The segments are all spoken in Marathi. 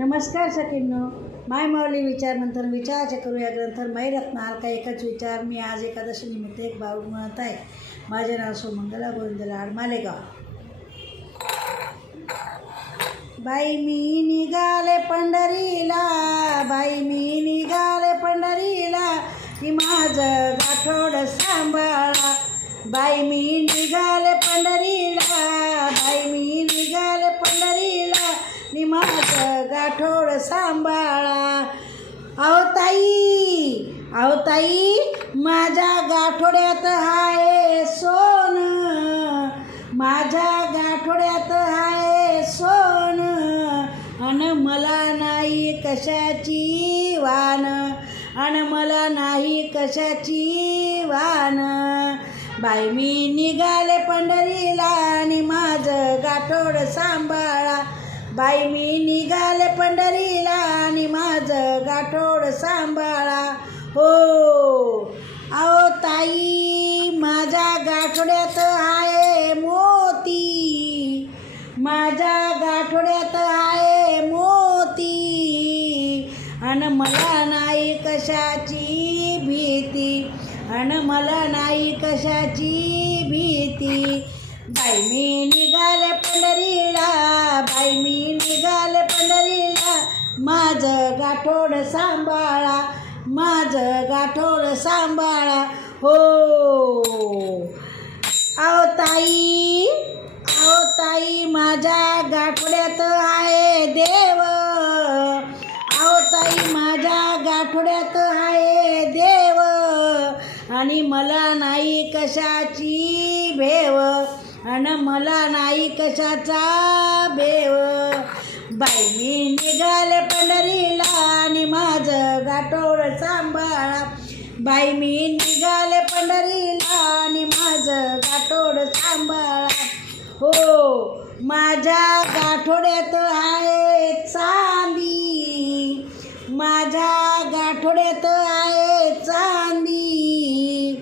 नमस्कार सखींनो, माय माऊली विचार नंतर विचाराचे करूया ग्रंथर मै रत्नार का एकच विचार. मी आज एकादशी निमित्त एक भाव म्हणत आहे. माझे नाव सुमंगला गोविंद लाड मालेगाव. बाई मी निघाले पंढरीला, बाई मी निघाले पंढरीला, की माझं गाठोड सांभाळा. बाई मी निघाले पंढरीला, बाई मी निघाले पंढरीला, नि माझं गाठोड सांभाळा. अहो ताई माझ्या गाठोड्यात आहे सोन, माझ्या गाठोड्यात आहे सोन, अन मला नाही कशाची वान, अन मला नाही कशाची वान. बाई मी निघाले पंढरीला, आणि माझं गाठोड सांभाळा. बाई मी निघाले पंढरीला, आणि माझं गाठोड सांभाळा. हो अहो ताई माझ्या गाठोड्यात आहे मोती, माझ्या गाठोड्यात आहे मोती, अन मला नाही कशाची भीती, अन मला नाही कशाची भीती. बाई मी निघाले पंढरीला, बाई मी निघाले पंढरीला, माझं गाठोड सांभाळा, माझं गाठोड सांभाळा. हो अहो ताई माझ्या गाठोड्यात आहे देव, अहो ताई माझ्या गाठोड्यात आहे देव, आणि मला नाही कशाची भेव, अन मला नाही कशाचा भेव. बाई मी निघाले पंढरीला, आणि माझं गाठोड सांभाळा. बाई मी निघाले पंढरीला, आणि माझं गाठोड सांभाळा. हो माझ्या गाठोड्यात आहे चांदी, माझ्या गाठोड्यात आहे चांदी,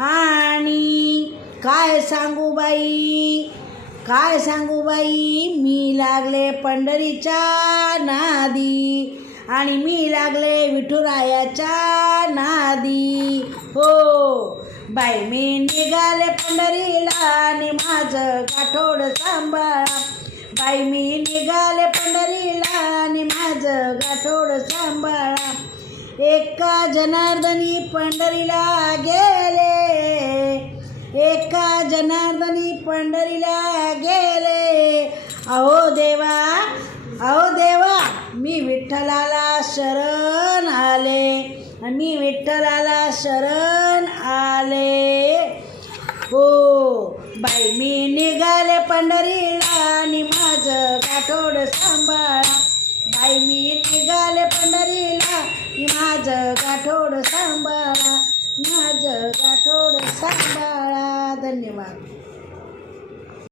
आणि काय सांगू बाई मी लागले पंढरीच्या नादी, आणि मी लागले विठुरायाच्या नादी. हो बाई मी निघाले पंढरीला, आणि माझं गाठोड सांभाळा. बाई मी निघाले पंढरीला, आणि माझं गाठोड सांभाळा. एका जनार्दनी पंढरीला गेले, एका जनार्दनी पंढरीला गेले. अहो देवा मी विठ्ठलाला शरण आले, मी विठ्ठलाला शरण आले. हो बाई मी निघाले पंढरीला, आणि माझं गाठोड सांभाळा. बाई मी निघाले पंढरीला, आणि माझं गाठोड सांभाळा, माझं गाठोड सांभाळा. धन्यवाद.